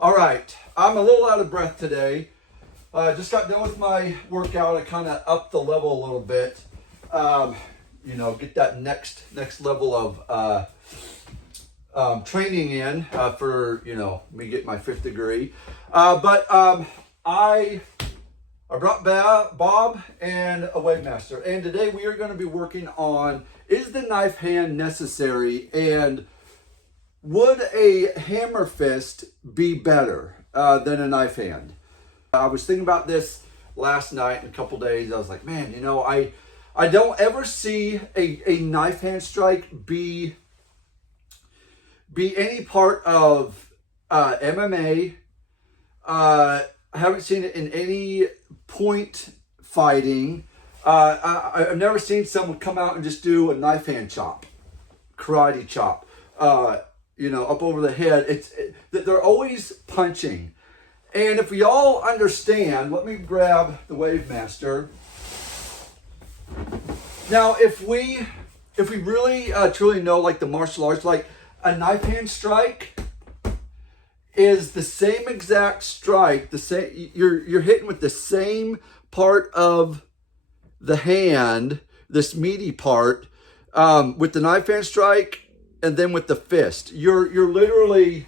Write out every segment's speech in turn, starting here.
All right, I'm a little out of breath today. Just got done with my workout. I kind of upped the level a little bit. Get that next level of training in for me getting my 5th degree. I brought Bob and a wave master, and today we are going to be working on, is the knife hand necessary, and would a hammer fist be better than a knife hand? I was thinking about this last night and a couple days. I was like, man, I don't ever see a knife hand strike be any part of MMA. I haven't seen it in any point fighting. I've never seen someone come out and just do a knife hand chop, karate chop, up over the head. They're always punching. And if we all understand, let me grab the Wave Master. Now, if we really truly know, like the martial arts, like a knife hand strike is the same exact strike, the same, you're hitting with the same part of the hand, this meaty part, with the knife hand strike, and then with the fist. You're literally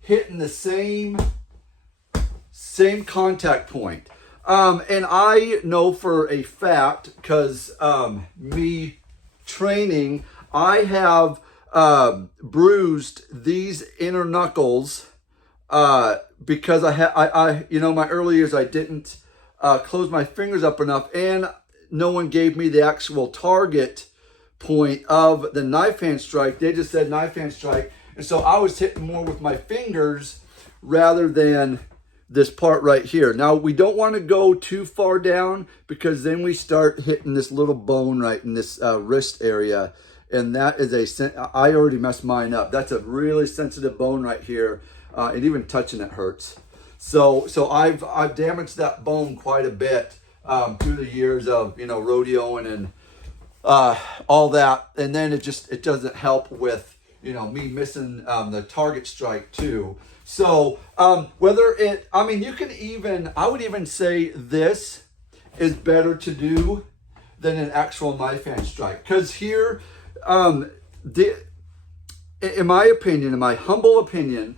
hitting the same contact point. And I know for a fact, because me training, I have bruised these inner knuckles because my early years I didn't close my fingers up enough, and no one gave me the actual target point of the knife hand strike. They just said knife hand strike, and so I was hitting more with my fingers rather than this part right here. Now, we don't want to go too far down, because then we start hitting this little bone right in this wrist area, and that is I already messed mine up. That's a really sensitive bone right here, and even touching it hurts. So I've damaged that bone quite a bit through the years of rodeoing and all that, and then it doesn't help with me missing the target strike too. So I would even say this is better to do than an actual knife hand strike, because here, in my opinion, in my humble opinion,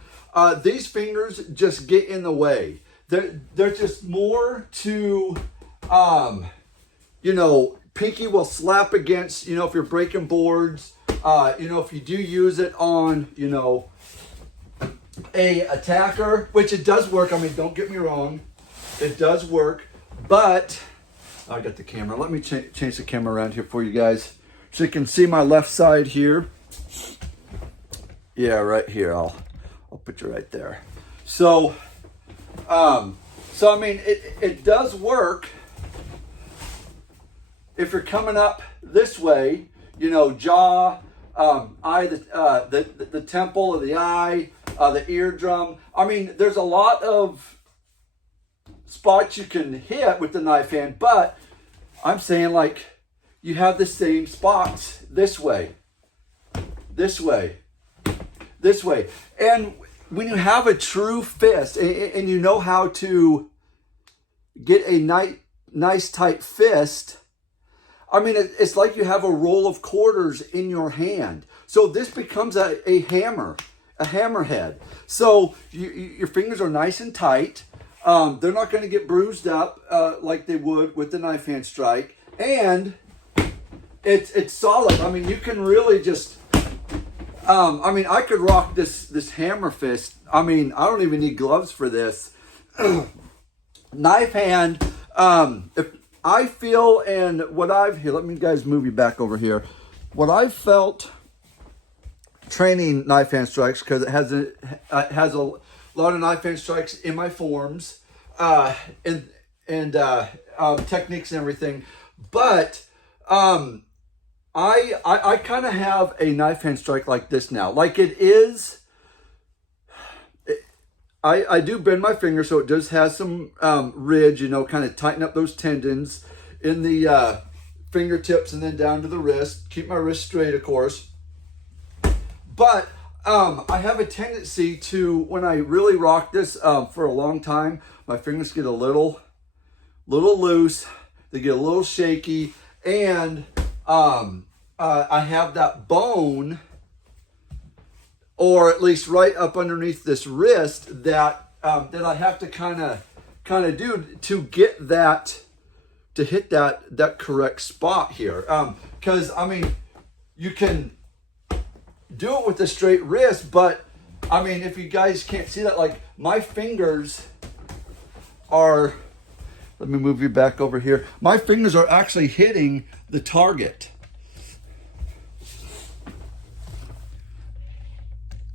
these fingers just get in the way. They're just more to, pinky will slap against, if you're breaking boards, if you do use it on, a attacker, which it does work. I mean, don't get me wrong, it does work, but I got the camera. Let me change the camera around here for you guys so you can see my left side here. Yeah, right here. I'll put you right there. So I mean, it does work if you're coming up this way, jaw, eye, the temple of the eye, the eardrum. I mean, there's a lot of spots you can hit with the knife hand, but I'm saying, like, you have the same spots this way, this way, this way. And when you have a true fist and you know how to get a nice tight fist, I mean, it's like you have a roll of quarters in your hand. So this becomes a hammerhead. So your fingers are nice and tight. They're not going to get bruised up like they would with the knife hand strike. And it's solid. I mean, you can really just, I could rock this hammer fist. I mean, I don't even need gloves for this. Knife hand, if I feel, and what here, let me guys move you back over here. What I've felt training knife hand strikes, because it has a lot of knife hand strikes in my forms, and techniques and everything. But I kind of have a knife hand strike like this now. Like it is. I do bend my finger, so it does have some ridge, kind of tighten up those tendons in the fingertips and then down to the wrist. Keep my wrist straight, of course. But I have a tendency to, when I really rock this for a long time, my fingers get a little loose, they get a little shaky, and I have that bone, or at least right up underneath this wrist, that that I have to kind of do to get that, to hit that correct spot here. Because I mean, you can do it with a straight wrist, but I mean, if you guys can't see that, like my fingers are, let me move you back over here. My fingers are actually hitting the target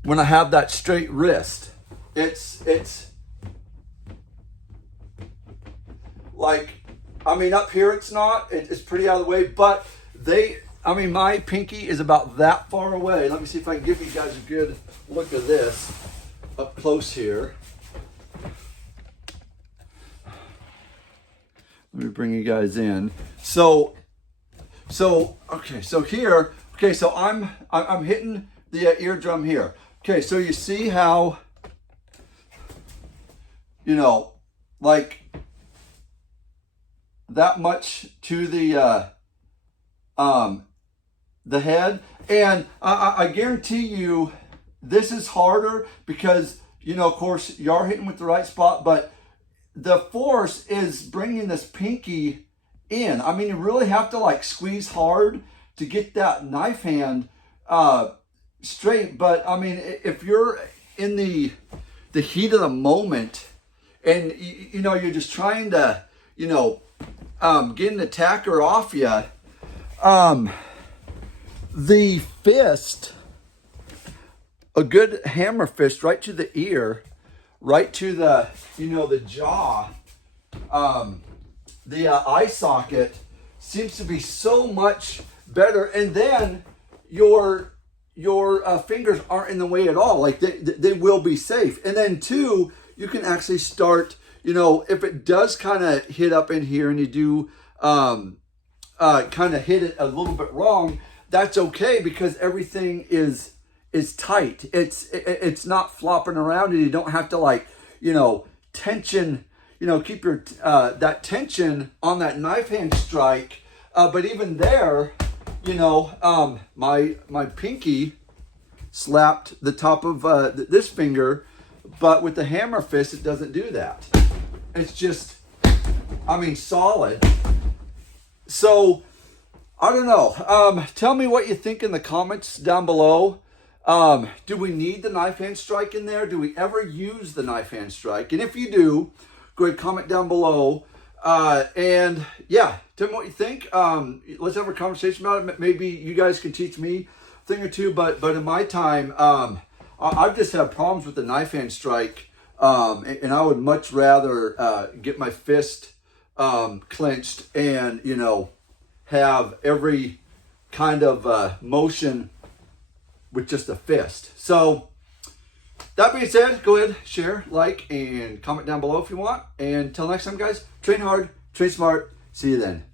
when I have that straight wrist. It's like, I mean, up here it's not, it's pretty out of the way, but I mean, my pinky is about that far away. Let me see if I can give you guys a good look at this up close here. Let me bring you guys in. So okay, so here, okay, so I'm hitting the eardrum here. Okay, so you see how, you know, like that much to the head, and I guarantee you this is harder because, you know, of course you are hitting with the right spot, but the force is bringing this pinky in. I mean, you really have to like squeeze hard to get that knife hand straight. But I mean, if you're in the heat of the moment and you know, you're just trying to, you know, get an attacker off you, the fist, a good hammer fist right to the ear, right to the, you know, the jaw, the eye socket seems to be so much better. And then your fingers aren't in the way at all. Like they will be safe. And then two, you can actually start, you know, if it does kind of hit up in here and you do kind of hit it a little bit wrong, that's okay, because everything is tight. It's not flopping around, and you don't have to, like, you know, tension, you know, keep your that tension on that knife hand strike. But even there, you know, my pinky slapped the top of this finger, but with the hammer fist it doesn't do that. It's just, I mean, solid. So I don't know. Tell me what you think in the comments down below. Do we need the knife hand strike in there? Do we ever use the knife hand strike? And if you do, go ahead, comment down below. And yeah, tell me what you think. Let's have a conversation about it. Maybe you guys can teach me a thing or two. But in my time, I've just had problems with the knife hand strike. And I would much rather get my fist clenched and, you know, have every kind of motion with just a fist. So that being said, go ahead, share, like, and comment down below if you want. And until next time, guys, train hard, train smart. See you then.